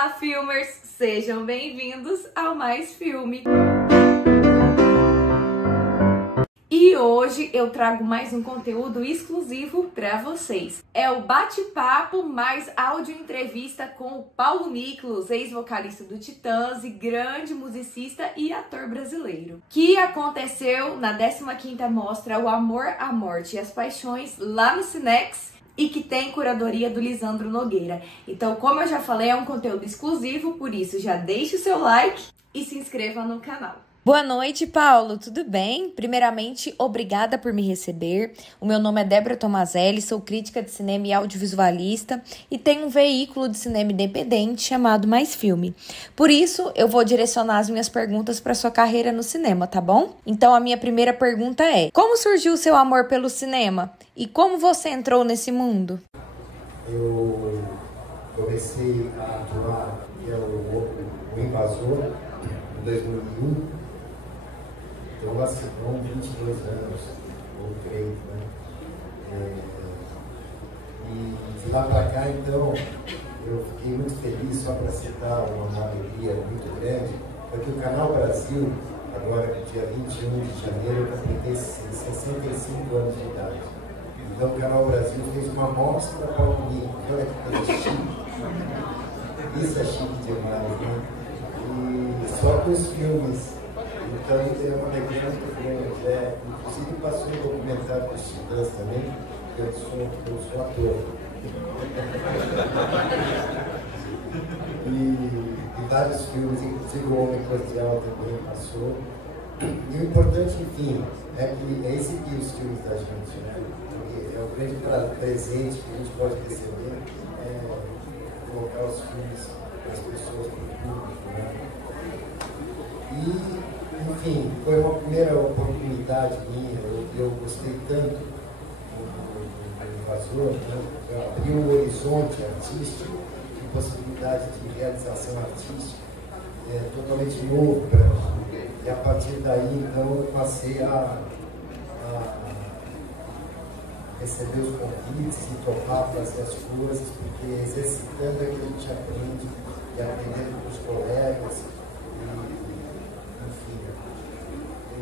Olá, filmers! Sejam bem-vindos ao Mais Filme. E hoje eu trago mais um conteúdo exclusivo para vocês. É o bate-papo mais áudio-entrevista com o Paulo Miklos, ex-vocalista do Titãs e grande musicista e ator brasileiro, que aconteceu na 15ª Mostra O Amor, a Morte e as Paixões lá no Cinex, e que tem curadoria do Lisandro Nogueira. Então, como eu já falei, é um conteúdo exclusivo, por isso já deixe o seu like e se inscreva no canal. Boa noite, Paulo, tudo bem? Primeiramente, obrigada por me receber. O meu nome é Débora Tomazelli, sou crítica de cinema e audiovisualista e tenho um veículo de cinema independente chamado Mais Filme. Por isso, eu vou direcionar as minhas perguntas para sua carreira no cinema, tá bom? Então, a minha primeira pergunta é: como surgiu o seu amor pelo cinema? E como você entrou nesse mundo? Eu comecei a atuar, que é o Invasor, em 2001. Então, assim, com 22 anos, ou 3, né? E de lá para cá, então, eu fiquei muito feliz, só para citar uma alegria muito grande, porque o Canal Brasil, agora no dia 21 de janeiro, eu completei 65 anos de idade. Então, o Canal Brasil fez uma mostra para o Nico, olha que coisa chique. Isso é chique demais, né? E só com os filmes. Então, é uma alegria muito grande. Inclusive, passou um documentário dos Titãs também, que eu sou ator. E vários filmes, inclusive O Homem Cordial também passou. E o importante, enfim, é exibir os filmes da gente, né? Porque é o grande presente que a gente pode receber, colocar os filmes para as pessoas, para o público, né? E, enfim, foi uma primeira oportunidade minha, eu gostei tanto do Invasor, né? Abriu um horizonte artístico, de possibilidade de realização artística totalmente novo para mim. E a partir daí, então, eu passei a receber os convites e topar fazer as coisas, porque exercitando é que a gente aprende, e aprendendo com os colegas.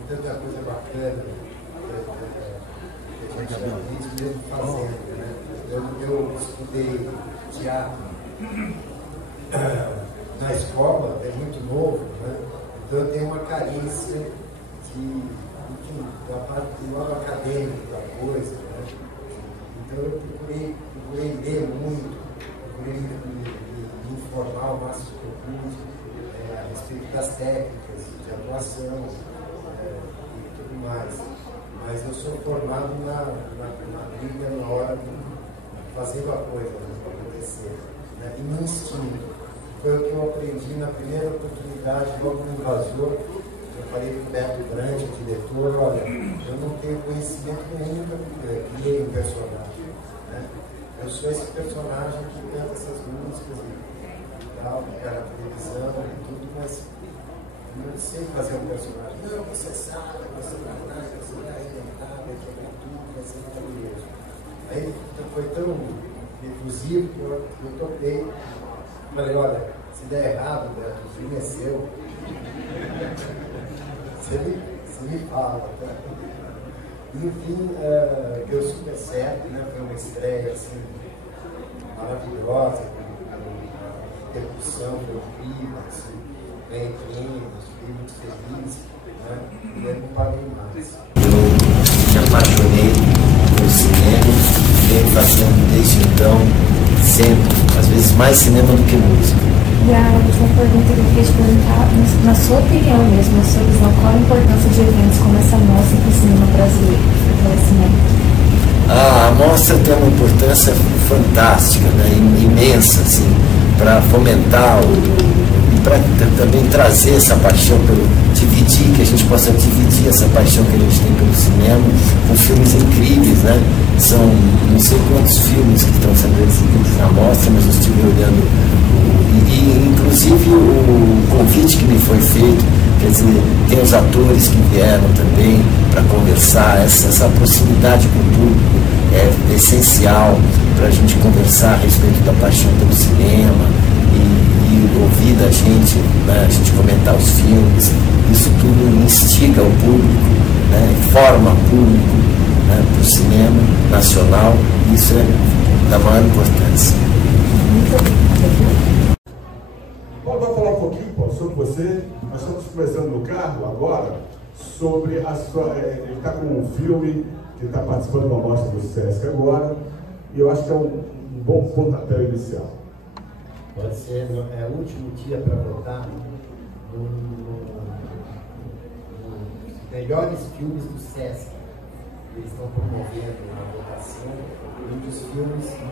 Tanta coisa bacana que a gente aprende mesmo fazendo, né? Eu estudei teatro na escola, é muito novo, né? Então eu tenho uma carência enfim, da parte do lado acadêmico da coisa, né? Então eu procurei ler muito, procurei me informar o máximo que eu pude a respeito das técnicas de atuação, e tudo mais. Mas eu sou formado na briga, na hora de fazendo a coisa acontecer, né? E no instinto. Foi o que eu aprendi na primeira oportunidade, logo no Invasor. Eu falei com o Beto Grande, o diretor: olha, eu não tenho conhecimento nenhum que criei um personagem, né? Eu sou esse personagem que canta essas músicas e tal, que era na televisão e tudo, mas eu não sei fazer um personagem. Não, você sabe, você vai inventar, vai quebrar tudo, vai ser maravilhoso. Aí foi tão efusivo que eu topei. Falei: olha, se der errado, Beto, o filme é seu. Você me fala. Tá? Enfim, deu super certo, né? Foi uma estreia assim, maravilhosa, a repercussão foi incrível, assim. Ganhei prêmios, fiquei muito feliz, né? E não parei mais. Eu me apaixonei pelo cinema, venho fazendo desde então, sempre, às vezes mais cinema do que música. E a última pergunta que eu queria te perguntar, na sua opinião mesmo, na sua visão, qual a importância de eventos como essa mostra para o cinema brasileiro, para o conhecimento? A mostra tem uma importância fantástica, né? Imensa, assim, para fomentar e para também trazer essa paixão dividir, que a gente possa dividir essa paixão que a gente tem pelo cinema com filmes incríveis, né? São não sei quantos filmes que estão sendo exibidos na mostra, mas eu estive olhando e inclusive o convite que me foi feito, quer dizer, tem os atores que vieram também para conversar, essa proximidade com o público é essencial para a gente conversar a respeito da paixão pelo cinema e a gente comentar os filmes, isso tudo instiga o público, né, forma o público, né, para o cinema nacional, e isso é da maior importância. Paulo, vamos falar um pouquinho, Paulo, sobre você. Nós estamos conversando no carro agora sobre a sua... ele está com um filme que está participando de uma mostra do SESC agora, e eu acho que é um bom pontapé inicial. Pode ser, é o último dia para votar nos melhores filmes do SESC. Eles estão promovendo uma votação. Um dos filmes que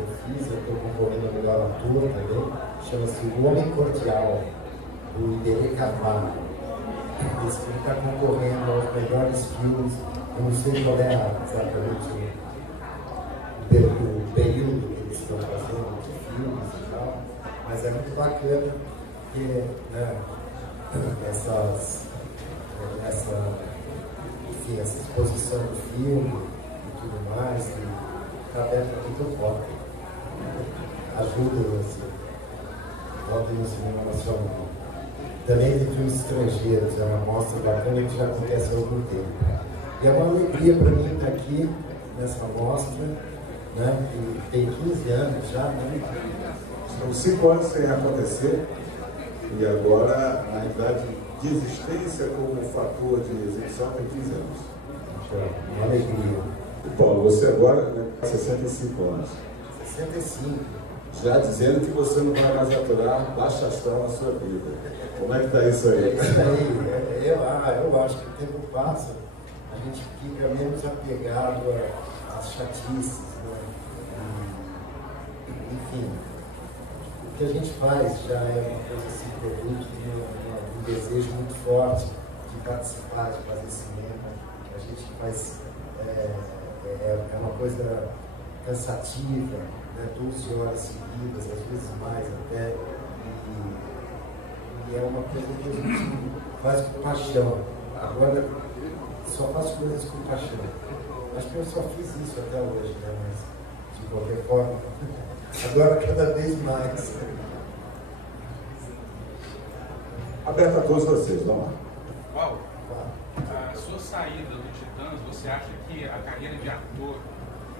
eu fiz, eu estou concorrendo a melhor ator também, chama-se O Homem Cordial, do Iberê Carvalho. Esse filme está concorrendo aos melhores filmes. Eu não sei qual é exatamente o período que eles estão fazendo de filmes e tal, mas é muito bacana porque, né, essa exposição do filme e tudo mais, está aberto a muito voto. Ajuda voto no cinema nacional. Também tem filmes estrangeiros, é uma mostra bacana que já acontece há algum tempo. E é uma alegria para mim estar aqui nessa mostra, né? E tem 15 anos já, né? São 5 anos sem acontecer, e agora a idade de existência como fator de exibição tem 15 anos. Uma alegria. E Paulo, você agora tem 65 anos. 65. Já dizendo que você não vai mais aturar baixa astral na sua vida. Como é que está isso aí? Isso aí, eu acho que o tempo passa, a gente fica menos apegado às chatices, né? Enfim, o que a gente faz já é uma coisa assim, produto de um desejo muito forte de participar, de fazer cinema. A gente faz, é uma coisa cansativa, né? 12 horas seguidas, às vezes mais até, e é uma coisa que a gente faz com paixão. Agora só faço coisas com paixão. Acho que eu só fiz isso até hoje, né? Mas de qualquer forma, agora cada vez mais. Aberto a todos vocês, vamos lá. Paulo, a sua saída do Titãs, você acha que a carreira de ator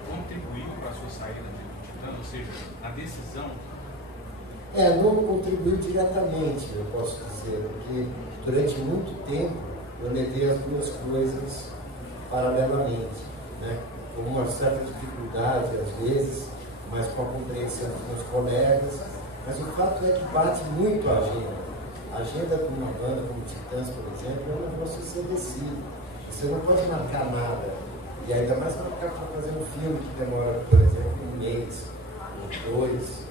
contribuiu para a sua saída do Titãs, ou seja, na decisão? Não contribuiu diretamente, eu posso dizer, porque durante muito tempo eu levei as duas coisas paralelamente, né? Com uma certa dificuldade às vezes, mas com a compreensão dos meus colegas. Mas o fato é que bate muito a agenda. A agenda de uma banda como Titãs, por exemplo, é um negócio estabelecido. Você não pode marcar nada. E ainda mais marcar para fazer um filme que demora, por exemplo, 1 mês ou 2.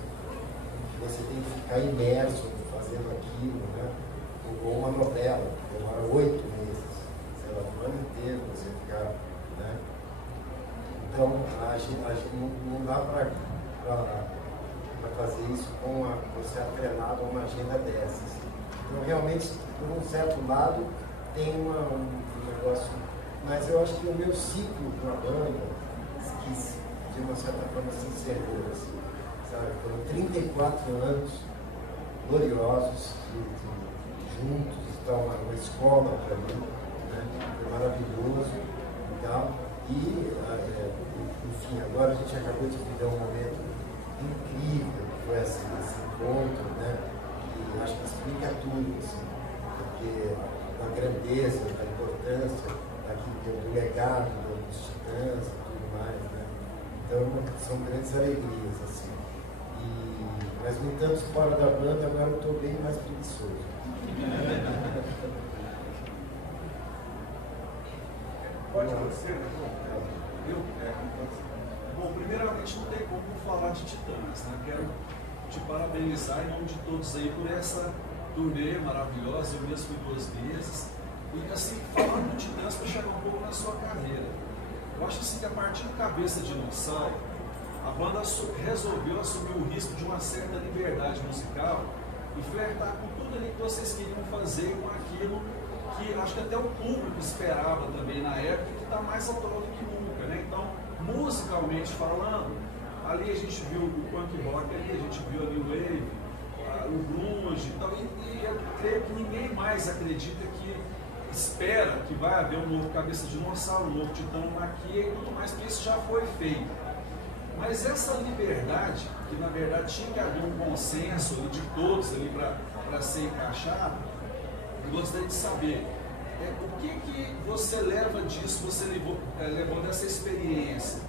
Você tem que ficar imerso fazendo aquilo, né? Ou uma novela, que demora 8 meses, sei lá, um ano inteiro você ficar, né? Então, a gente não dá para fazer isso com você atrelado a uma agenda dessas. Então, realmente, por um certo lado, tem um negócio, mas eu acho que o meu ciclo com a banda, que de uma certa forma se encerrou, assim, sabe? Foram 34 anos gloriosos juntos, está uma escola para mim, né? Foi maravilhoso e tal. E, enfim, agora a gente acabou de viver um momento incrível, que foi esse encontro, né? E acho que explica tudo, assim, porque a grandeza, a importância do legado dos Titãs e tudo mais, né? Então, são grandes alegrias, assim. Mas, no entanto, fora da banda, agora eu estou bem mais preguiçoso. Pode acontecer, né? Bom, primeiramente não tem como falar de Titãs, né? Quero te parabenizar em nome de todos aí por essa turnê maravilhosa. Eu mesmo fui 2 vezes. E assim, falando de Titãs para chegar um pouco na sua carreira. Eu acho assim que a partir do Cabeça de Não Sai, a banda resolveu assumir o risco de uma certa liberdade musical e flertar com tudo ali que vocês queriam fazer, com aquilo que acho que até o público esperava também na época, que está mais atual do que nunca, né? Então, musicalmente falando, ali a gente viu o punk rock, ali a gente viu ali o wave, o blues, creio que ninguém mais acredita que espera que vai haver um novo Cabeça de Dinossauro, um novo Titã Maquia e tudo mais, que isso já foi feito. Mas essa liberdade, que na verdade tinha que haver um consenso ali de todos ali para ser encaixado, eu gostaria de saber o que você leva disso, você levou dessa experiência,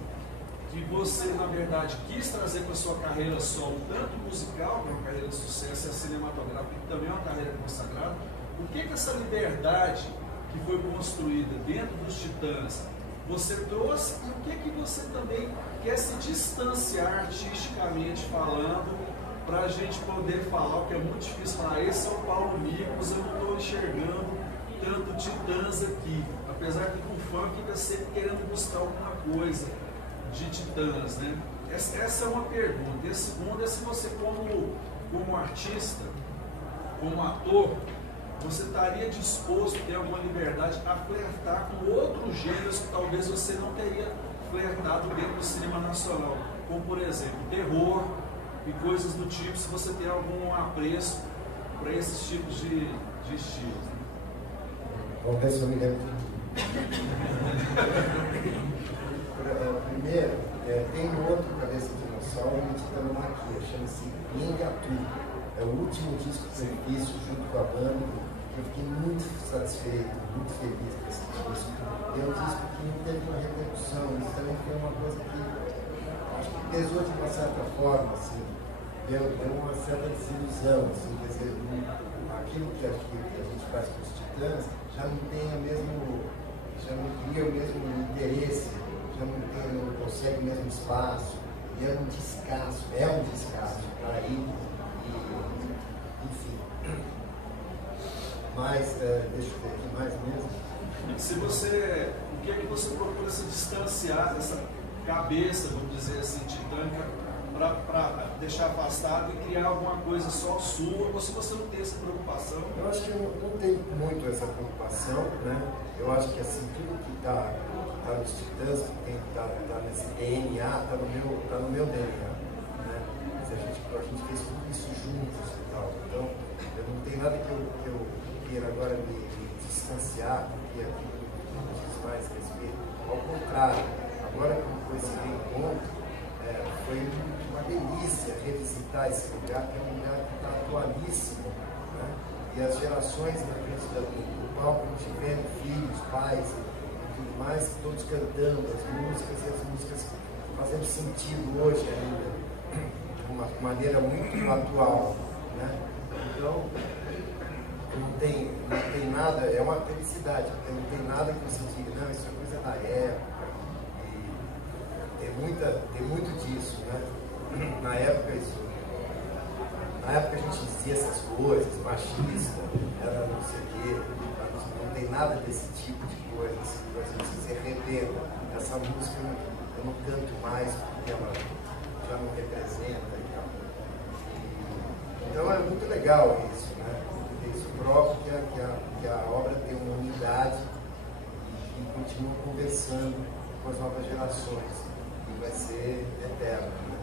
que você na verdade quis trazer para a sua carreira solo, tanto musical, que é uma carreira de sucesso, e a cinematográfica, que também é uma carreira consagrada. O que essa liberdade que foi construída dentro dos Titãs você trouxe, e o que você também quer se distanciar artisticamente falando, para a gente poder falar, o que é muito difícil falar, esse é o Paulo Nicolas, eu não estou enxergando tanto Titãs aqui, apesar que o funk fica sempre querendo buscar alguma coisa de Titãs, né? Essa é uma pergunta. E a segunda é se você, como artista, como ator, você estaria disposto a ter alguma liberdade a flertar com outros gêneros que talvez você não teria flertado dentro do cinema nacional, como por exemplo, terror e coisas do tipo, se você tem algum apreço para esses tipos de estilos. Né? Vamos ver se eu me lembro de tudo. Primeiro, tem um outro Cabeça de Dinossauro que está no Maquia, chama-se Mingatu. É o último disco que eu fiz junto com a banda. Eu fiquei muito satisfeito, muito feliz com esse disco. E é um disco que não teve uma repercussão. Isso também foi uma coisa que acho que pesou de uma certa forma, assim. Deu uma certa desilusão, assim, quer dizer, aquilo que a gente faz com os Titãs já não tem já não cria o mesmo interesse, já não consegue o mesmo espaço, e é um descaso para ir, enfim. Mas, deixa eu ver aqui mais mesmo. O que é que você procura se distanciar dessa cabeça, vamos dizer assim, titânica, para deixar afastado e criar alguma coisa só sua, ou se você não tem essa preocupação? Eu acho que eu não tenho muito essa preocupação, né? Eu acho que assim, tudo que está nos Titãs, que está nesse DNA, está no meu DNA, né? Mas a gente fez tudo isso juntos e tal, então eu não tenho nada que eu queira agora me distanciar, porque aquilo que não diz mais respeito. Ao contrário, agora com esse reencontro, foi uma delícia revisitar esse lugar, que é um lugar que está atualíssimo, né? E as gerações na frente do palco tiveram filhos, pais e tudo mais, todos cantando as músicas, e as músicas fazendo sentido hoje ainda, de uma maneira muito atual, né? Então, não tem nada, é uma felicidade, porque não tem nada que você diga, não, isso é coisa da época. Tem muito disso, né? Na época a gente dizia essas coisas, machista, era não sei o quê, não tem nada desse tipo de coisa, assim, a gente se arrependa. Essa música eu não canto mais porque ela já não representa e tal. Então é muito legal isso, né? Isso prova que a obra tem uma unidade e continua conversando com as novas gerações. Vai ser eterno, né?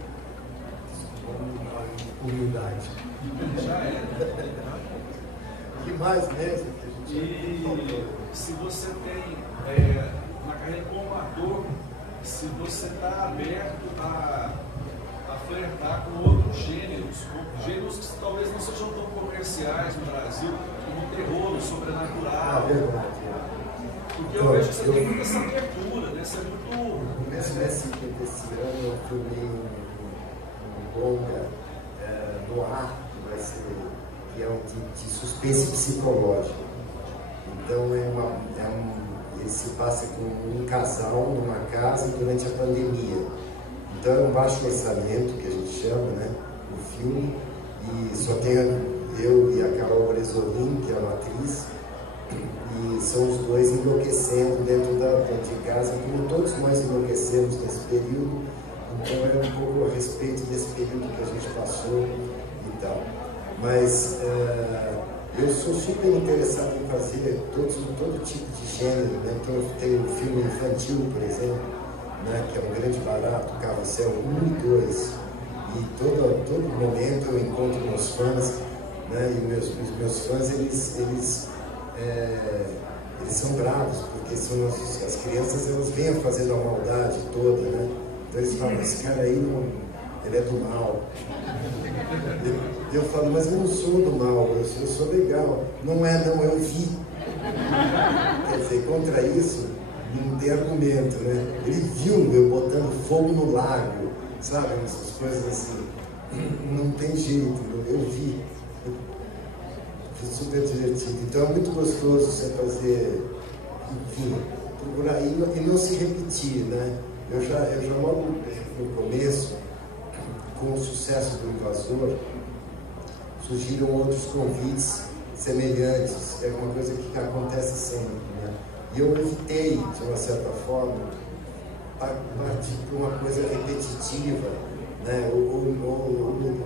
Humildade. Já é. O que mais mesmo que a gente... E se você tem, na carreira como ator, se você está aberto a flertar com outros gêneros que talvez não sejam tão comerciais no Brasil, como o terror, o sobrenatural. Verdade. Porque eu vejo que você tem muita essa abertura, né? Você é muito... Nesse ano eu filmei um longa no ar, que é um tipo de suspense psicológico. Então ele se passa com um casal numa casa durante a pandemia. Então é um baixo orçamento, que a gente chama, né? O filme, e só tem eu e a Carol Bresolin, que é uma atriz. E são os dois enlouquecendo dentro de casa, como todos nós enlouquecemos nesse período. Então é um pouco a respeito desse período que a gente passou e tal. Mas eu sou super interessado em fazer todo tipo de gênero, né? Então eu tenho um filme infantil, por exemplo, né? Que é um grande barato, Carrossel 1 e 2. E todo momento eu encontro meus fãs né? E os meus fãs, eles são bravos, porque são as crianças, elas vêm fazendo a maldade toda, né? Então eles falam, esse cara aí, ele é do mal. Eu falo, mas eu não sou do mal, eu sou legal. Não é, não, eu vi. Quer dizer, contra isso, não tem argumento, né? Ele viu eu botando fogo no lago, sabe? Essas coisas assim. Não tem jeito, eu vi. Foi super divertido. Então é muito gostoso você fazer, enfim, procurar e não se repetir, né? Eu já logo no começo, com o sucesso do Invasor, surgiram outros convites semelhantes. É uma coisa que acontece sempre, né? E eu evitei, de uma certa forma, partir para uma coisa repetitiva, né? O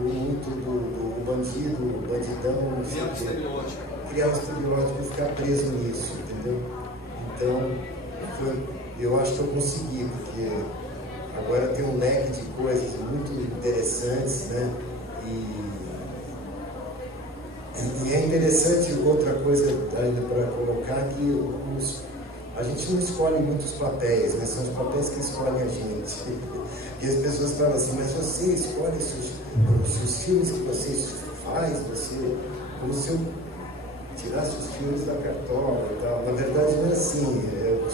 muito do bandido, o bandidão, criar um estereótipo e ficar preso nisso, entendeu? Então, eu acho que eu consegui, porque agora tem um leque de coisas muito interessantes, né? E é interessante outra coisa ainda para colocar, que a gente não escolhe muitos papéis, né? São os papéis que escolhem a gente. E as pessoas falam assim, mas você escolhe os filmes que você faz, como se eu tirasse os filmes da cartola e tal. Na verdade não é assim,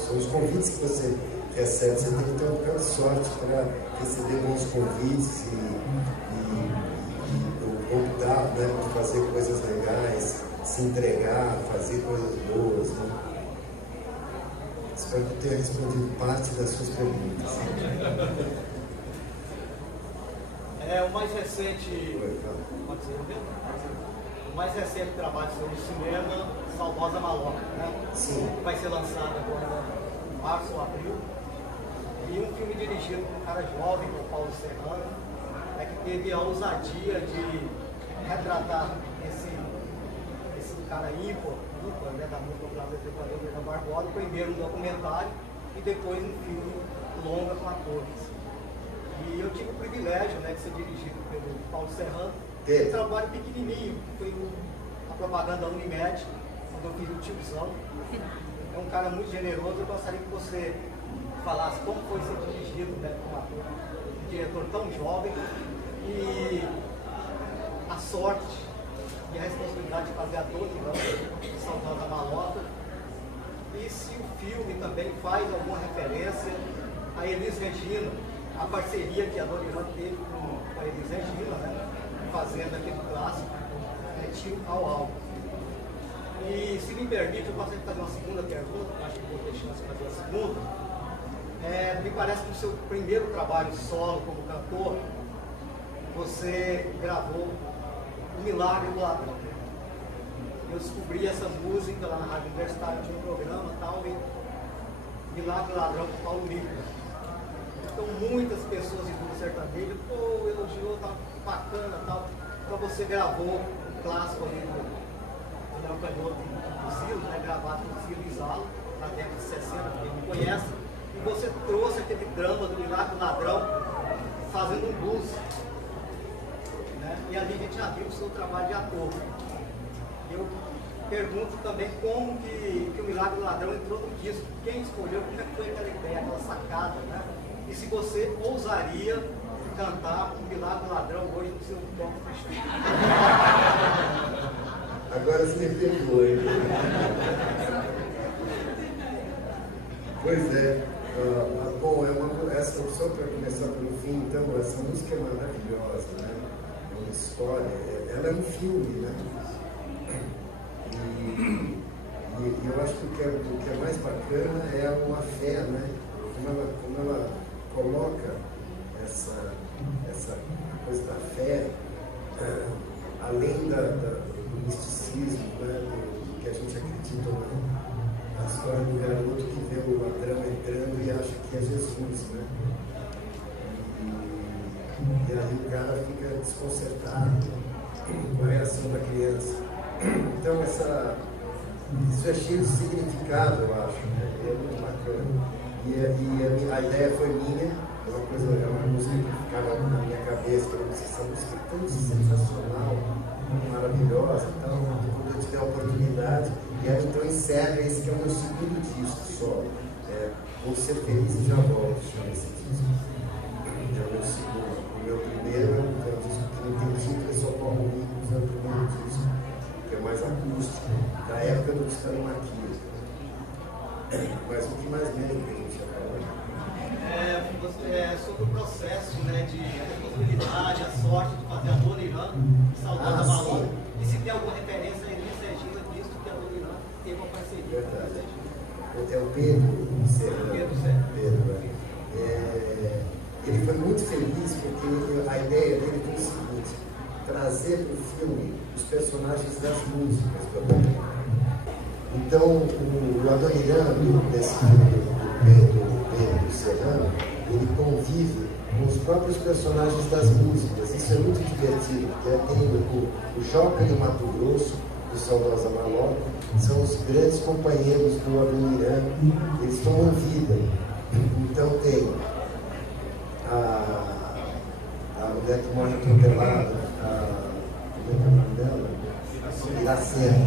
são os convites que você recebe, você tem que ter um bocado de sorte para receber bons convites e optar, né, por fazer coisas legais, se entregar, fazer coisas boas, né? Espero que eu tenha respondido parte das suas perguntas. O mais recente. Pode ser o mais recente trabalho sobre o cinema, Saudosa Maloca, né? Sim. Que vai ser lançado agora em março ou abril. E um filme dirigido por um cara jovem, por Paulo Serrano, que teve a ousadia de retratar esse cara ímpar, né, da música brasileira da Barbosa, primeiro um documentário e depois um filme longa com atores. E eu tive o privilégio, né, de ser dirigido pelo Paulo Serrano, um trabalho pequenininho, foi a propaganda da Unimed, quando eu fiz o Tiozão. É um cara muito generoso, eu gostaria que você falasse como foi ser dirigido, né, por um diretor tão jovem e a sorte e a responsabilidade de fazer a Dona de Saudosa Maloca, e se o filme também faz alguma referência a Elis Regina, a parceria que a Dona Irã teve com a Elis Regina, né, fazendo aquele clássico, Tio ao Alvo. E se me permite, eu gostaria de fazer uma segunda pergunta, acho que vou ter chance de fazer a segunda. Me parece que no seu primeiro trabalho solo como cantor, você gravou O Milagre do Ladrão. Eu descobri essa música lá na Rádio Universitária, tinha um programa tal, e Milagre do Ladrão com Paulo Nicolas. Então muitas pessoas do sertanejo, elogiou, tá bacana tal. Então você gravou o clássico ali do Léo Canhoto do Silas, né, gravado com o Silas Zalo, na década de 60, quem não conhece, e você trouxe aquele drama do Milagre do Ladrão fazendo um blues. E ali a gente já viu o seu trabalho de ator. Eu pergunto também como que o Milagre do Ladrão entrou no disco. Quem escolheu, como é que foi aquela ideia, aquela sacada, né? E se você ousaria cantar o Milagre do Ladrão hoje no seu toque fechado. Agora você me perdoe. Pois é. Bom, essa opção para começar pelo fim, então, essa música é maravilhosa, né? Uma história, ela é um filme, né? E eu acho que o que é mais bacana é uma fé, né? Como ela coloca essa coisa da fé, além do misticismo, né? Do que a gente acredita, né? A história do garoto que vê o ladrão entrando e acha que é Jesus, né? E aí o cara fica desconcertado com a reação da criança. Então isso é cheio de significado, eu acho, né? É muito bacana. E a ideia foi minha, é uma música que ficava na minha cabeça, que eu disse, essa música é tão sensacional, maravilhosa. maravilhosa. Então, quando eu tiver a oportunidade, e então encerra esse que é o meu segundo disco solo. Vou Ser Feliz e Já Volto, chama esse disco. É o meu segundo. O meu primeiro é um disco que não tem título, é só Paulo Nicklos, é o primeiro disco, que é mais acústico, da época do Titanomaquia. Mas o que mais mesmo que a gente ia falar? Sobre o processo, né, de responsabilidade, a sorte de fazer a Dona Irã e Saudosa Malota. E se tem alguma referência a Elis Regina, visto que a Dona Irã teve uma parceria. Verdade. É o Pedro Serrano. Pedro, ele foi muito feliz porque a ideia dele foi o seguinte: trazer para o filme os personagens das músicas do Adoniran. Então, o Adoniran, desse filme do Pedro Serrano, ele convive com os próprios personagens das músicas. Isso é muito divertido, porque tem o Joca e o Mato Grosso, do Saudosa Malota, são os grandes companheiros do Adoniran, eles tomam vida. Então tem a mulher que morre atropelada, como é que é o nome dela? Iracema.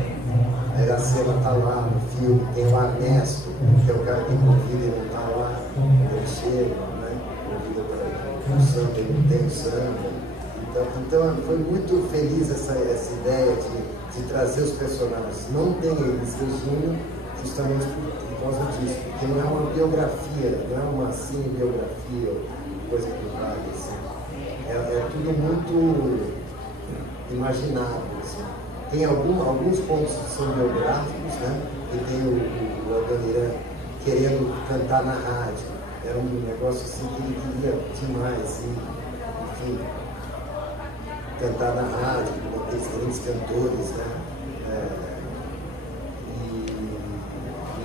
A Iracema está lá no filme, tem o Ernesto, que é o cara que convida e não está lá, ele chega, né? Convida para o samba, ele não tem o samba. Então foi muito feliz essa ideia de trazer os personagens. Não tem Elis Regina, justamente por causa disso, porque não é uma biografia, não é uma cinebiografia, coisa que vale, assim. É tudo muito imaginável, assim. Tem alguns pontos que são biográficos, né? E tem o Adoniran querendo cantar na rádio. Era um negócio assim que ele queria demais, assim, enfim, cantar na rádio, com aqueles grandes cantores, né?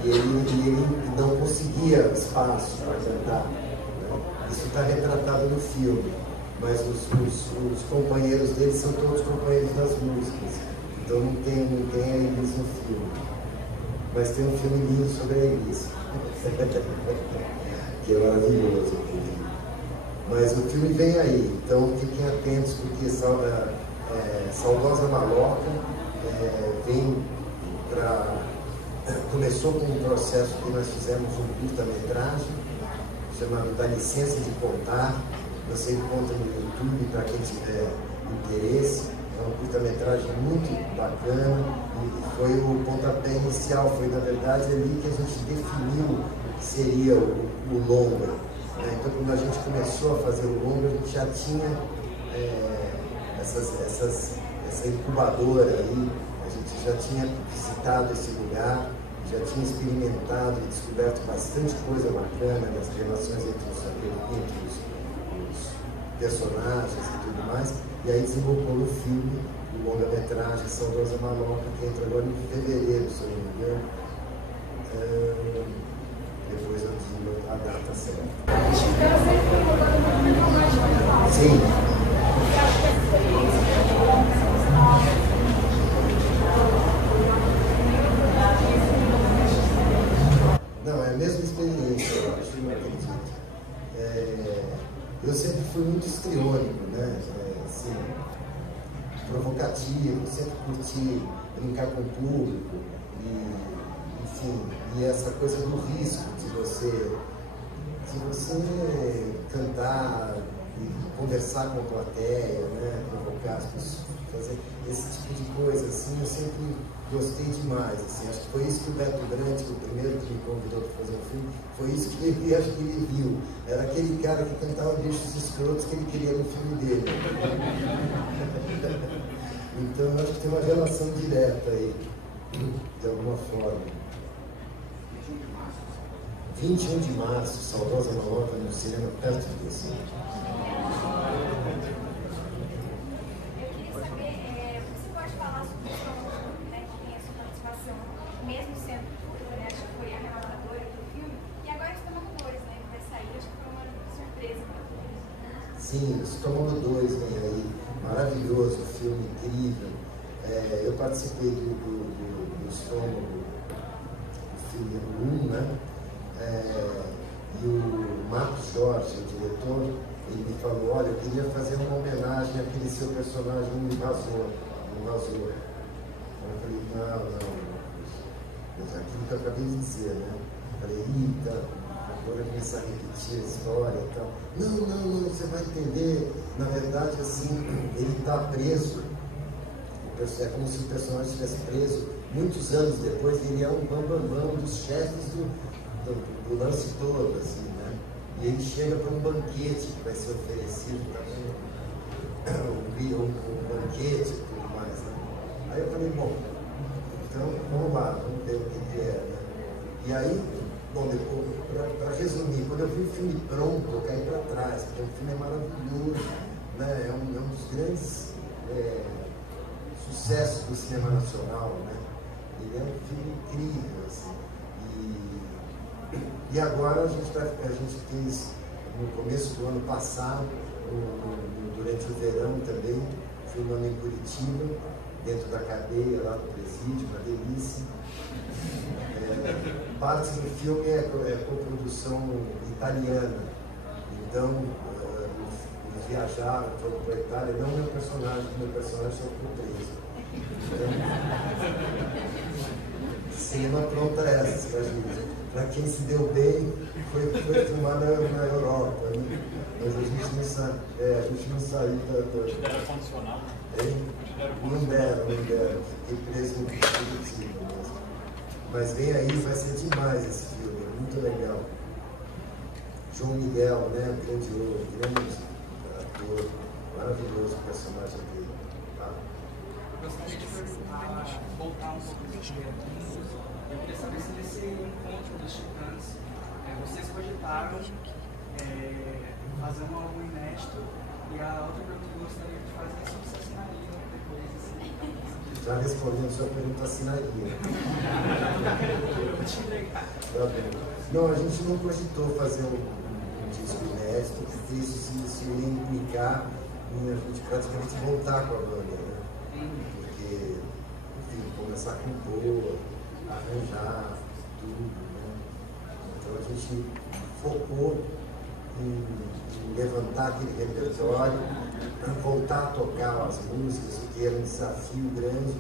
E ele não conseguia espaço para cantar, né? Isso está retratado no filme, mas os companheiros dele são todos companheiros das músicas, então não tem a Elis no filme, mas tem um filme lindo sobre a Elis, que é maravilhoso, inclusive. Mas o filme vem aí, então fiquem atentos, porque Saudosa Malota vem para... Começou com um processo que nós fizemos um curta-metragem chamado Da Licença de Contar. Você encontra no YouTube para quem tiver interesse. É um curta-metragem muito bacana e foi o pontapé inicial. Foi, na verdade, ali que a gente definiu o que seria o longa. Então, quando a gente começou a fazer o longa, a gente já tinha essa incubadora aí. A gente já tinha visitado esse lugar, já tinha experimentado e descoberto bastante coisa bacana das relações entre os personagens e tudo mais. E aí desembocou no filme, o longa-metragem Saudosa Malota, que entra agora em fevereiro, se eu não me engano. Depois eu digo a data certa. Sim. Não, é a mesma experiência, eu acho, não acredito. Eu sempre fui muito histriônico, né? Assim, provocativo, sempre curti brincar com o público, enfim, e essa coisa do risco de você cantar e conversar com a plateia, né? Provocar as pessoas, fazer esse tipo de coisa, assim, eu sempre gostei demais, assim. Acho que foi isso que o Beto Brandt, o primeiro que me convidou para fazer um filme, foi isso que ele, acho que ele viu. Era aquele cara que cantava bichos escrotos que ele queria no filme dele. Então, acho que tem uma relação direta aí, de alguma forma. 21 de março, Saudosa Malota no cinema perto de você. Mesmo sendo, né, acho que foi a relatadora do filme, e agora Estômago 2, né, que vai sair, acho que foi uma surpresa para todos. Sim, Estômago 2 vem aí, maravilhoso, filme incrível. Eu participei do Estômago, do filme 1, né? E o Marcos Jorge, o diretor, ele me falou: olha, eu queria fazer uma homenagem àquele seu personagem invasor, o vazou. Eu falei, não, mas aquilo que eu acabei de dizer, né? Eu falei, eita, agora começar a repetir a história e tal. Não, você vai entender. Na verdade, assim, ele está preso. É como se o personagem estivesse preso. Muitos anos depois, ele é um bambambam dos chefes do lance todo, assim, né? E ele chega para um banquete que vai ser oferecido também, um banquete e tudo mais, né? Aí eu falei, bom, então vamos lá, vamos ver o que é, né? E aí, bom, para resumir, quando eu vi o filme pronto, eu caí para trás, porque o filme é maravilhoso, né? É um dos grandes sucessos do cinema nacional, né? Ele é um filme incrível, assim. E agora a gente fez, no começo do ano passado, durante o verão também, filmando em Curitiba, dentro da cadeia, lá do presídio, uma delícia. Parte do filme é coprodução italiana. Então, eles viajaram, foram para a Itália, não meu personagem só ficou preso. Cena pronta essa, para quem se deu bem, foi filmar na Europa, né? Mas a gente não saiu da... Era condicional? Não deram. Fiquei preso no Curitiba. Mas vem aí, vai ser demais esse filme, é muito legal. João Miguel, né? Grande ator, maravilhoso personagem dele. Tá? Eu gostaria de perguntar, voltar um pouco nesse assunto. Eu queria saber se nesse encontro dos Titãs, vocês cogitaram fazer um álbum inédito, e a outra pergunta que eu gostaria de fazer é sobre se assinaria depois assim. Já respondendo sua pergunta, assinaria. Tá bem. Não, a gente não cogitou fazer um disco inédito, porque isso ia implicar em a gente praticamente voltar com a banda, né? Porque, enfim, começar a compor, arranjar tudo, né? Então a gente focou em levantar aquele repertório, voltar a tocar as músicas, o que era um desafio grande,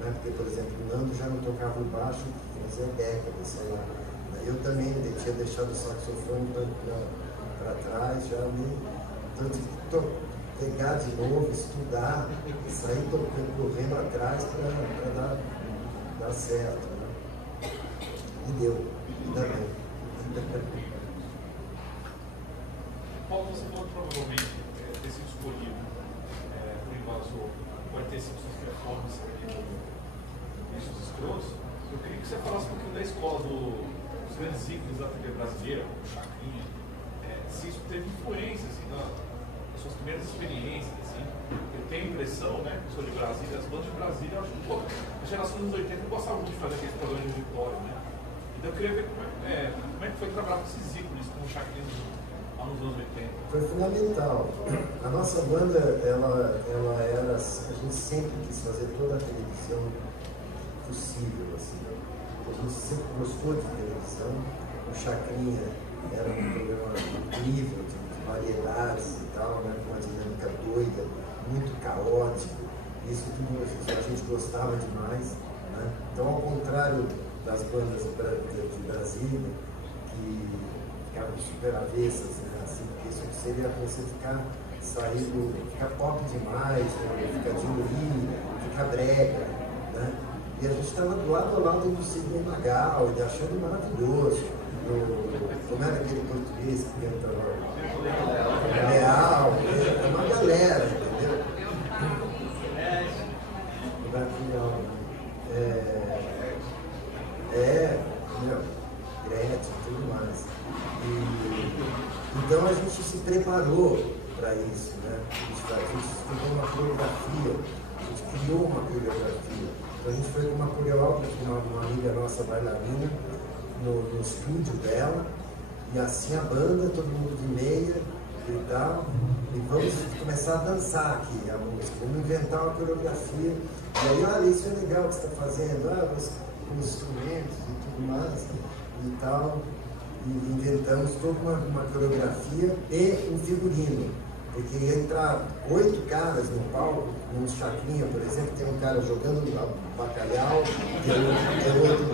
né? Porque, por exemplo, o Nando já não tocava o baixo fazia décadas, sei lá. Eu também tinha deixado o saxofone para trás, já me... Então eu tive que pegar de novo, estudar, e sair correndo atrás para dar certo, né? E deu, ainda bem. Paulo, você falou que provavelmente ter sido escolhido por invasor pode ter sido suas performances aqui nos Escrotos. Eu queria que você falasse um pouquinho da escola dos grandes ícones da TV brasileira, como Chacrinha, se isso teve influência assim, nas suas primeiras experiências. Assim. Eu tenho a impressão, né, que sou de Brasília, as bandas de Brasília, eu acho que a geração dos 80 não gostava muito de fazer aqueles programas de auditório, né? Então eu queria ver como é que foi trabalhar com esses ícones, como o Chacrinha nos anos 80. Foi fundamental. A nossa banda, ela era, a gente sempre quis fazer toda a televisão possível, assim. A gente sempre gostou de televisão. O Chacrinha era um programa incrível, de variedades e tal, né, com uma dinâmica doida, muito caótico. Isso tudo a gente gostava demais, né? Então, ao contrário das bandas de Brasília, que ficavam super avessas, né? Assim, porque isso seria você ficar pop demais, né? Ficar de ouvir, ficar brega, né? E a gente estava do lado a lado do Sidney Magal, e achando maravilhoso. Como era aquele português que entrava? Leal, é uma galera, entendeu? Gretchen e tudo mais. Então a gente se preparou para isso, né? A gente estudou uma coreografia, a gente criou uma coreografia. Então a gente foi com uma coreógrafa, uma amiga nossa bailarina, no estúdio dela, e assim a banda, todo mundo de meia e tal, e vamos começar a dançar aqui a música, vamos inventar uma coreografia. E aí, olha, isso é legal que você está fazendo, com os instrumentos e tudo mais e tal. E inventamos toda uma coreografia e um figurino. porque ia entrar 8 caras no palco, num chacrinha, por exemplo, tem um cara jogando bacalhau, tem outro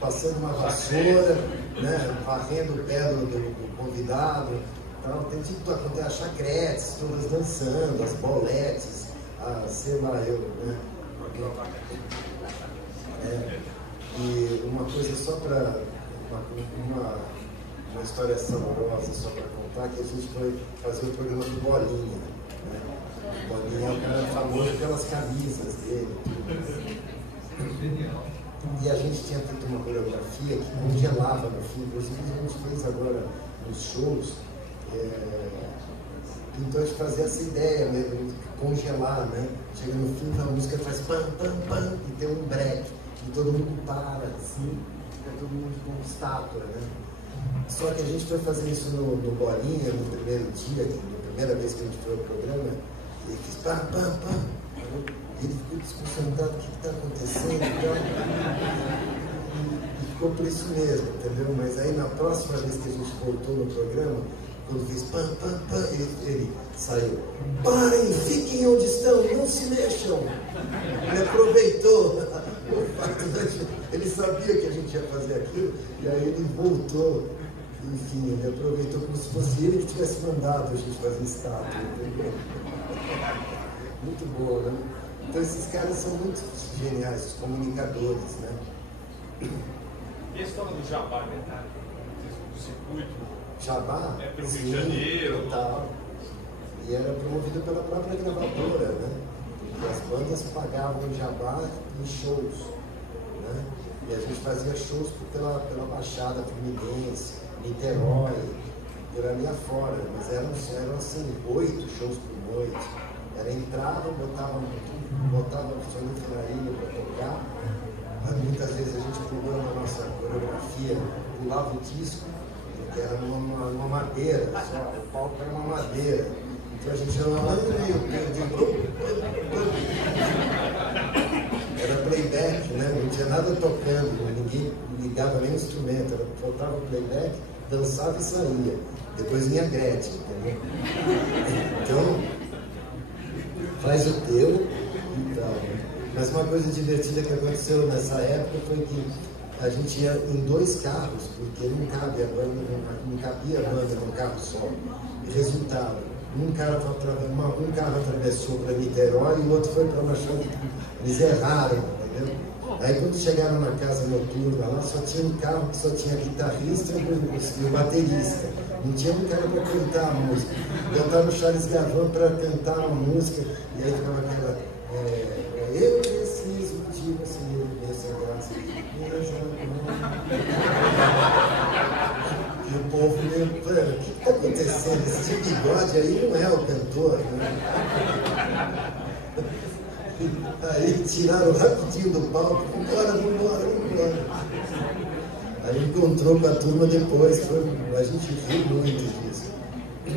passando uma vassoura, né, varrendo o pé do convidado. Então, tem tipo as chacretes, todas dançando, as boletes, sei lá, né? E uma coisa só para uma história saborosa só para contar, que a gente foi fazer o programa do Bolinha, né? O Bolinha é um cara famoso pelas camisas dele, tudo. E a gente tinha feito uma coreografia que congelava no fim, inclusive a gente fez agora nos shows, então a gente fazia essa ideia, né, de congelar, né? Chega no fim da música, faz pam, pam, pam, e tem um break, e todo mundo para, assim, fica todo mundo como estátua, né? Só que a gente foi fazer isso no Bolinha, no primeiro dia, na primeira vez que a gente foi ao programa, e fiz pam, pam, pam. Ele ficou desconcentrado, o que está acontecendo? E ficou por isso mesmo, entendeu? Mas aí na próxima vez que a gente voltou no programa, quando fez pam, pam, pam, ele saiu. Parem, fiquem onde estão, não se mexam. Ele aproveitou o fato de ele sabia que a gente ia fazer aquilo, e aí ele voltou. Enfim, ele aproveitou como se fosse ele que tivesse mandado a gente fazer estátua, entendeu? Muito boa, né? Então esses caras são muito geniais, os comunicadores, né? E a história do Jabá, né? Do circuito. Jabá? Pelo Rio de Janeiro. Total. E era promovido pela própria gravadora, né? Porque as bandas pagavam o Jabá em shows, né? E a gente fazia shows pela Baixada Fluminense, Niterói, por ali afora. Mas eram assim, 8 shows por noite. Era entrada, botava o Luciano Finarinho para tocar. Muitas vezes a gente pulando a nossa coreografia, pulava o disco, porque era uma madeira, só, o palco era uma madeira. Então a gente ia lá no meio, era playback, né? Não tinha nada tocando, ninguém ligava nem o instrumento, faltava o playback, dançava e saía. Depois vinha a Gretchen, entendeu? Então, faz o teu e tal. Mas uma coisa divertida que aconteceu nessa época foi que a gente ia em 2 carros, porque não cabia a banda num carro só. E resultado, um carro atravessou para Niterói e o outro foi para Machado. Eles erraram, entendeu? Aí quando chegaram na casa noturna lá, só tinha um carro que só tinha guitarrista e o baterista. Não tinha um cara para cantar a música. Botaram o Charles Gavan para cantar a música, e aí ficava aquela. Eu preciso de você, essa graça. E o povo meio, o que está acontecendo? Esse bigode aí não é o cantor, né? Aí tiraram rapidinho do palco, vambora. Aí encontrou com a turma depois, a gente riu muito disso.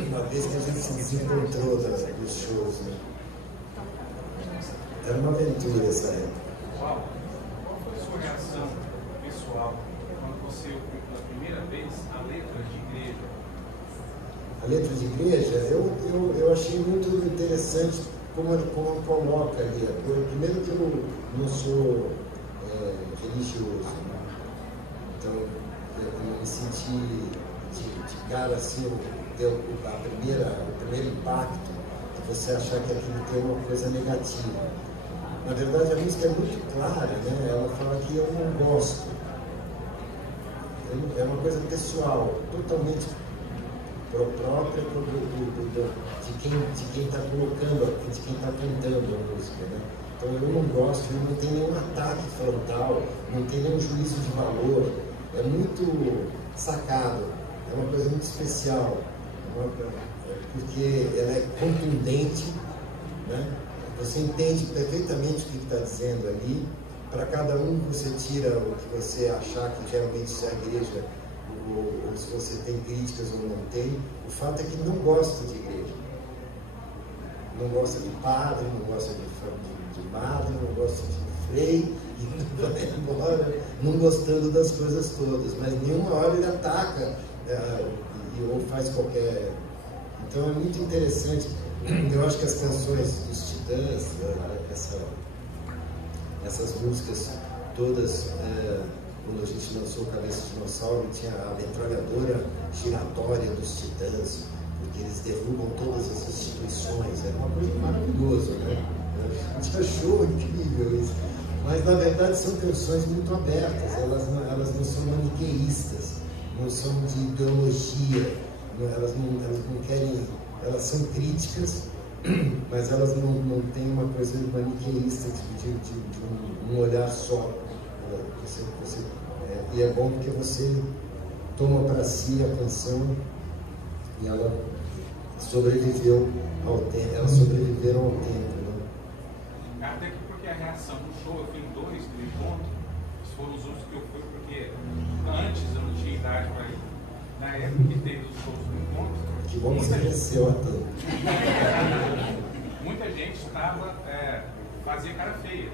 Uma vez que a gente se desencontrou dos shows, né? Era uma aventura essa época. Qual foi a sua reação pessoal quando você ouviu pela primeira vez a letra de igreja? A letra de igreja, eu achei muito interessante como coloca ali. Primeiro que eu não sou religioso, né? Então eu me senti de cara assim, o primeiro impacto de você achar que aquilo tem uma coisa negativa. Na verdade, a música é muito clara, né? Ela fala que eu não gosto. É uma coisa pessoal, totalmente própria de quem está colocando, de quem está cantando a música, né? Então eu não gosto, não tem nenhum ataque frontal, não tem nenhum juízo de valor. É muito sacado, é uma coisa muito especial, porque ela é contundente, né? Você entende perfeitamente o que está dizendo ali. Para cada um você tira o que você achar que realmente é a igreja, ou se você tem críticas ou não tem. O fato é que não gosta de igreja, não gosta de padre, não gosta de madre, não gosta de freio, e vai embora não gostando das coisas todas, mas nenhuma hora ele ataca ou faz qualquer Então é muito interessante. Eu acho que as canções dos Titãs, essas músicas todas, quando a gente lançou Cabeça de Dinossauro, tinha a metralhadora giratória dos Titãs, porque eles derrubam todas as instituições. É uma coisa maravilhosa, né? A gente achou incrível isso. Mas na verdade são canções muito abertas, elas não são maniqueístas, não são de ideologia, elas não querem, elas são críticas, mas elas não têm uma coisa maniqueísta de um olhar só. E é bom porque você toma para si a canção e ela sobreviveu ao tempo, elas sobreviveram ao tempo. Né? Até que porque a reação no show, eu fui em 2 do encontro, foram os outros que eu fui, porque antes eu não tinha idade para ir. Na época que teve os shows do encontro, que bom que você cresceu até. Muita gente fazia cara feia.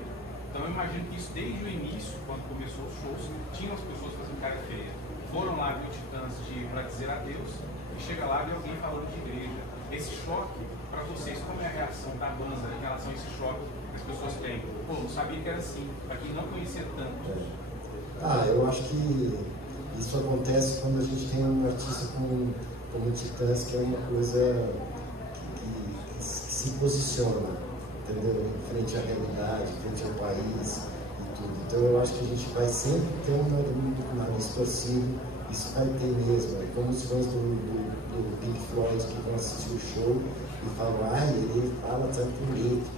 Então eu imagino que isso desde o início, quando começou os shows, tinham as pessoas fazendo cara feia. Foram lá ver o Titãs para dizer adeus, e chega lá e alguém falando de igreja. Esse choque, para vocês, como é a reação da banda em relação a esse choque que as pessoas têm? Pô, não sabia que era assim, para quem não conhecia tanto. Eu acho que isso acontece quando a gente tem um artista como o Titãs, que é uma coisa que se posiciona, entendeu? Em frente à realidade, em frente ao país e tudo. Então eu acho que a gente vai sempre ter um nariz torcido, isso vai ter mesmo. É como os fãs do Pink Floyd que vão assistir o show e falam, ele fala tanto bonito.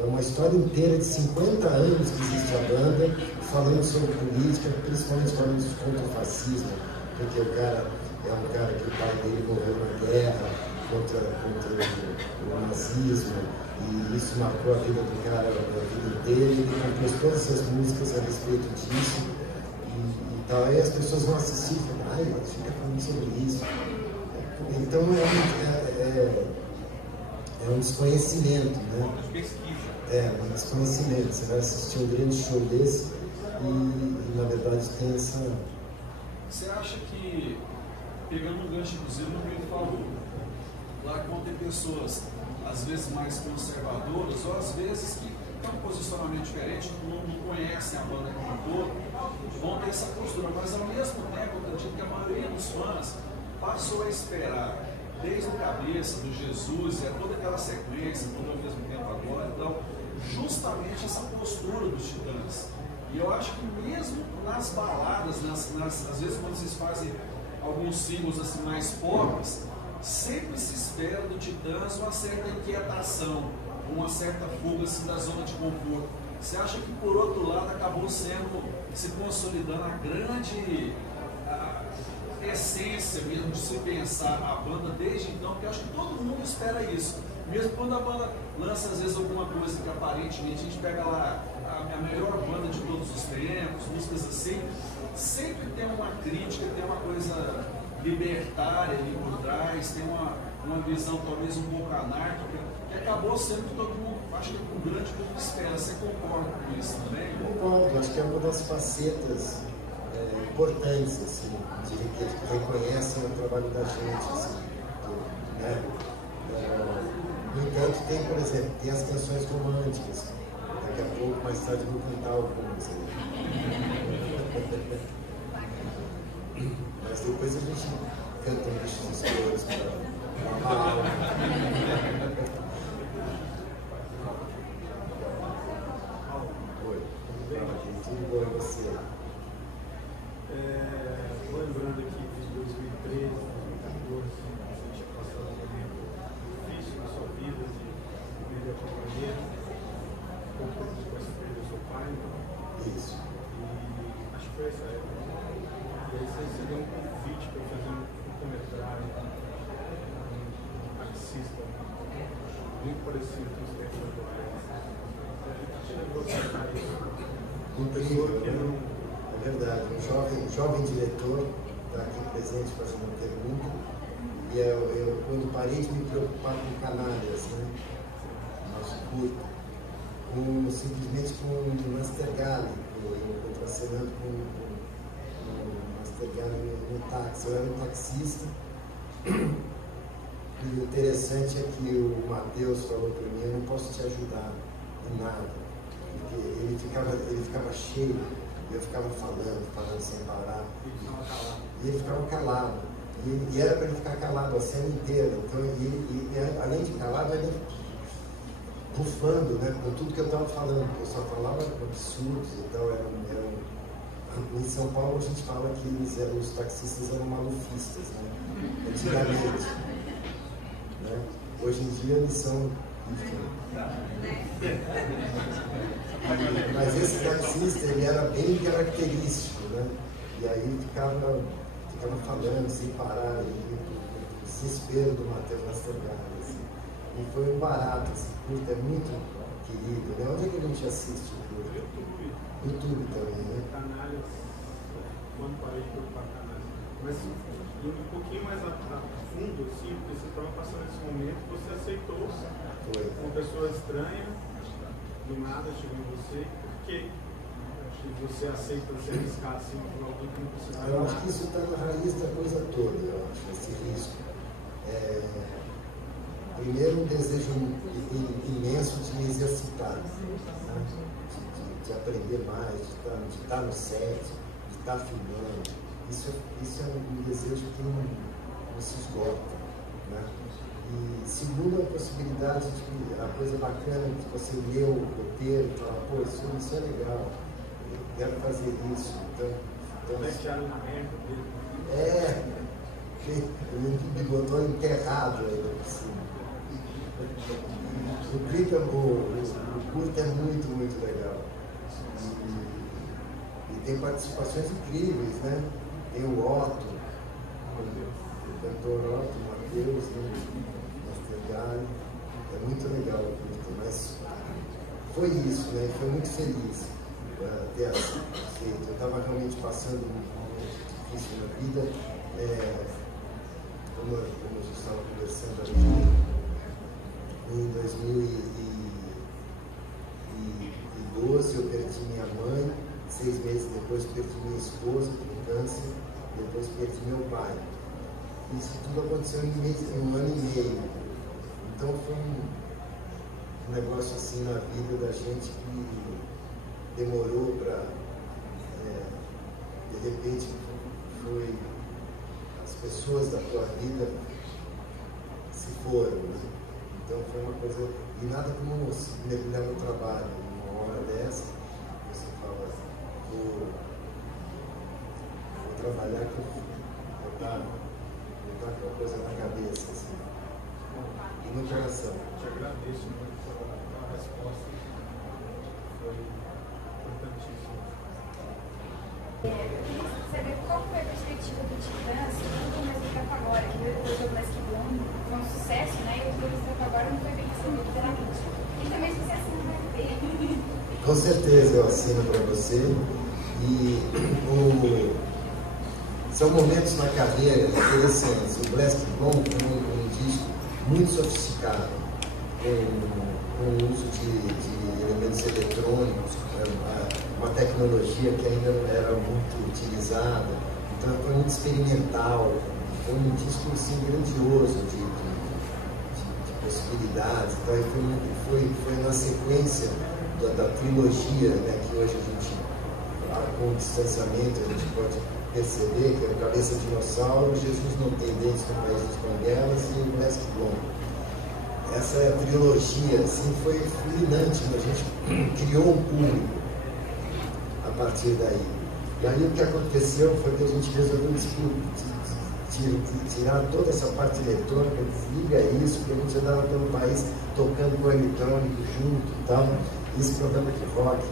É uma história inteira de 50 anos que existe a banda falando sobre política, principalmente falando contra o fascismo, porque o cara é um cara que o pai dele morreu na guerra contra o nazismo, e isso marcou a vida do cara a vida inteira. Ele compôs todas essas músicas a respeito disso e tal. Aí as pessoas vão assistir e falam, fica falando sobre isso. Então é um desconhecimento, né? Um desconhecimento. Você vai assistir um grande show desse e na verdade tem essa... Você acha que, pegando um gancho inclusive no que ele falou, lá vão ter pessoas às vezes mais conservadoras ou às vezes que têm um posicionamento diferente, não conhecem a banda como um todo, vão ter essa postura, mas ao mesmo tempo eu acredito que a maioria dos fãs passou a esperar desde o Cabeça, do Jesus, e toda aquela sequência, tudo ao mesmo tempo agora, então, justamente essa postura dos Titãs. E eu acho que mesmo nas baladas, às vezes quando vocês fazem alguns singles assim, mais pobres, sempre se espera do Titãs uma certa inquietação, uma certa fuga assim, da zona de conforto. Você acha que, por outro lado, acabou se consolidando a grande essência mesmo de se pensar a banda desde então, porque eu acho que todo mundo espera isso. Mesmo quando a banda lança às vezes alguma coisa que aparentemente a gente pega lá a melhor banda de todos os tempos, músicas assim, sempre tem uma crítica, tem uma coisa libertária ali por trás, tem uma visão talvez um pouco anárquica, que acabou sendo que todo mundo, acho que um grande público espera. Você concorda com isso também? Concordo, acho que é uma das facetas importantes, assim, que reconhecem o trabalho da gente, assim, né? No entanto, tem, por exemplo, tem as canções românticas. Daqui a pouco, mais tarde, eu vou cantar algumas aí. Mas depois a gente canta um bicho dos cores para uma aula. Oi, tudo bom e você? Lembrando aqui de 2013, 2014, a gente passou um momento difícil na sua vida, de perder a companhia, pouco depois você perdeu seu pai. Isso. E acho que foi essa época. E aí você recebeu um convite para fazer um curta-metragem, taxista, muito parecido com os tempos atuais. Você chegou a citar isso. Uma pessoa que não... É verdade, um jovem diretor está aqui presente fazendo uma pergunta, e eu quando parei de me preocupar com canalhas, né, nosso curto, simplesmente com o Nastergalli, eu contracenando com o Nastergalli no táxi. Eu era um taxista E o interessante é que o Mateus falou para mim, eu não posso te ajudar em nada. Porque ele ficava cheio, e eu ficava falando sem parar. E ele ficava calado. E era para ele ficar calado a cena inteira. Então, além de calado, ele bufando, né, com tudo que eu estava falando. Eu só falava absurdos e tal. Em São Paulo a gente fala que os taxistas eram malufistas, né? Antigamente. Né? Hoje em dia eles são, enfim. Mas esse taxista, ele era bem característico, né? E aí ficava falando sem parar, o desespero do Mateus Nastergalli, assim. E foi um barato, esse curto é muito querido, né? Onde é que a gente assiste o curto? YouTube também, né? Canalhas, quando parei de preocupar canalhas. Mas indo um pouquinho mais a fundo, assim, porque você estava passando esse momento, você aceitou uma pessoa estranha, do nada chegou em você, por quê? Você aceita se arriscar assim por alguém que não precisa. Eu acho que isso está na raiz da coisa toda, eu acho, esse risco. Primeiro, um desejo imenso de me exercitar, né? de aprender mais, de estar no set, de estar filmando. Isso é um desejo que não se esgota. Né? E segundo, a possibilidade de a coisa bacana de você ler o roteiro e falar, pô, isso é legal, eu quero fazer isso. Então na merda dele. Ele me botou enterrado ainda por cima. O clipe, o curto é muito, muito legal. E tem participações incríveis, né? Tem o Otto, o cantor Otto, o Mateus, né? Nastergalli. É muito legal o curto, mas foi isso, né? Foi muito feliz ter feito. Eu estava realmente passando um momento difícil na vida. Como a gente estava conversando aqui, em 2012 eu perdi minha mãe, 6 meses depois perdi minha esposa por câncer, depois perdi meu pai. Isso tudo aconteceu em um ano e meio. Então foi um negócio assim na vida da gente que demorou para, de repente, foi as pessoas da tua vida se foram, né? Então foi uma coisa, e nada como mergulhar no trabalho, numa hora dessa, você fala, vou trabalhar com botar aquela coisa na cabeça, assim, e no coração. Te agradeço muito pela resposta, foi importantíssimo. Eu queria saber qual foi a perspectiva do Titãs, tanto o mais do Campo Agora, que depois do Black Blonde foi um sucesso, né? E o do Campo Agora não foi bem recebido pela mídia. E também se você assina vai ter. Com certeza eu assino para você. E são momentos na carreira interessantes. O Black Blonde é um disco muito sofisticado, com o uso de elementos eletrônicos, uma tecnologia que ainda não era muito utilizada, então foi muito experimental, foi um disco assim, grandioso de possibilidades. Então foi na sequência da trilogia, né, que hoje a gente, com o distanciamento, a gente pode perceber que é o Cabeça de Dinossauro, Jesus Não Tem Dentes no País das Banguelas e o Black Blonde. Essa trilogia assim, foi fulminante, a gente criou um público a partir daí. E aí o que aconteceu foi que a gente resolveu tirar toda essa parte eletrônica, desliga isso, porque a gente andava pelo país tocando com eletrônico junto e tal. Esse programa de rock,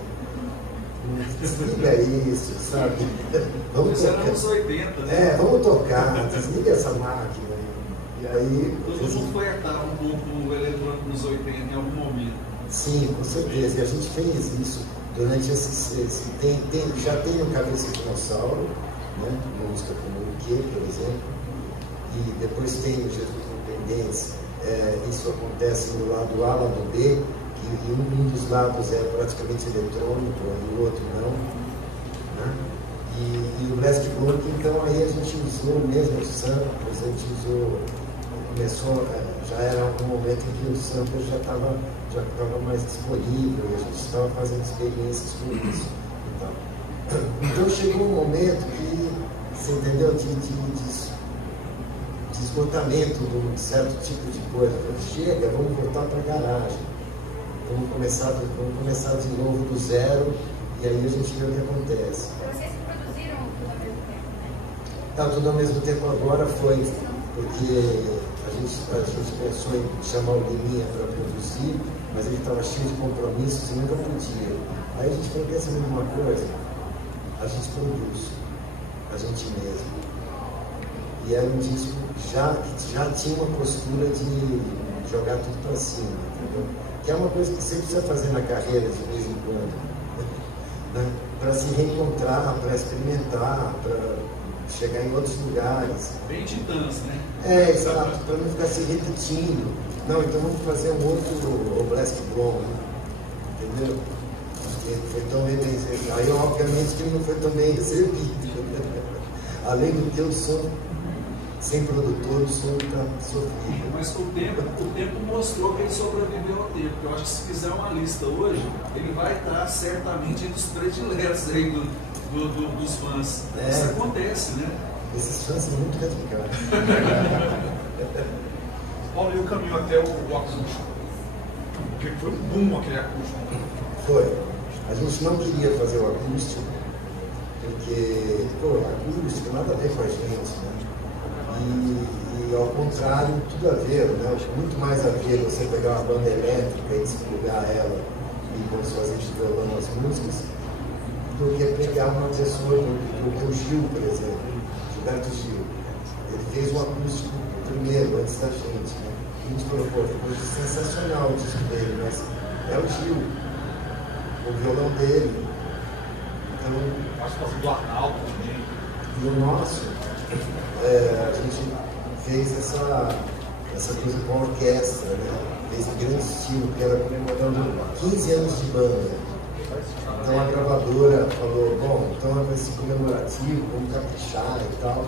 desliga isso, sabe? Vamos tocar. Anos 80, né? Vamos tocar, desliga essa máquina. E aí. Todo mundo foi atar um pouco o eletrônico nos 80 em algum momento. Sim, com certeza. E a gente fez isso durante já tem o Cabeça de Dinossauro, né? Uma música como o Quê, por exemplo. E depois tem o Jesus Não Tem Dentes. Isso acontece no lado A, lado B, e um dos lados é praticamente eletrônico, e o outro não. Né? E o Black Blonde, então aí a gente usou mesmo samples, a gente usou começou, já era um momento em que o sampler já estava mais disponível, e a gente estava fazendo experiências com isso. Então chegou um momento que, você entendeu, de esgotamento de um certo tipo de coisa. Chega, vamos voltar para a garagem, vamos começar de novo do zero, e aí a gente vê o que acontece. Então vocês produziram tudo ao mesmo tempo, né? Tudo ao mesmo tempo agora foi porque a gente pensou em chamar o Liminha para produzir, mas ele estava cheio de compromissos e nunca podia. Aí a gente falou, quer saber de uma coisa? A gente produz, a gente mesmo. E era um disco que já tinha uma postura de jogar tudo para cima, entendeu? Que é uma coisa que você precisa fazer na carreira de vez em quando, né? Para se reencontrar, para experimentar, para chegar em outros lugares. Bem Titãs, né? Exato, para não ficar se repetindo. Não, então vamos fazer um outro Oblast Blom, entendeu? Foi tão bem recebido. Aí, obviamente, que ele não foi tão bem recebido. Além do que o som, sem produtor, o som está sofrido. Mas o tempo mostrou que ele sobreviveu ao tempo. Eu acho que se fizer uma lista hoje, ele vai estar certamente entre os prediletos aí dos fãs. Isso acontece, né? Esses fãs são muito radicais. Paulo, e o caminho até o acústico? Porque foi um boom aquele acústico. Foi. A gente não queria fazer o acústico, porque, acústico nada a ver com a gente, né? E ao contrário, tudo a ver, né? Muito mais a ver você pegar uma banda elétrica e desplugar ela e fazer de violão as músicas, do que pegar uma pessoa, o Gil, por exemplo, Gilberto Gil. Ele fez um acústico primeiro, antes da gente, né? A gente falou, foi sensacional o disco dele, mas é o Gil, o violão dele. Então, acho que do Arnaldo também. E o nosso, a gente fez essa coisa com a orquestra, né? Fez em grande estilo, porque era comemorando 15 anos de banda. Então a gravadora falou, bom, então vai ser comemorativo, vamos caprichar e tal.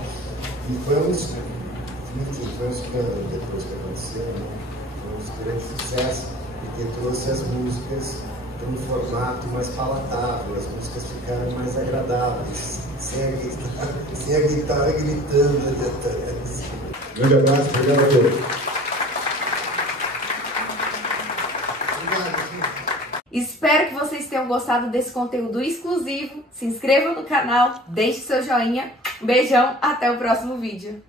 E foi um escândalo depois que aconteceu, né? Foi um grande sucesso, porque trouxe as músicas para um formato mais palatável, as músicas ficaram mais agradáveis, sem a guitarra gritando ali atrás. Grande abraço, obrigado a todos. Espero que vocês tenham gostado desse conteúdo exclusivo. Se inscreva no canal, deixe seu joinha. Um beijão, até o próximo vídeo.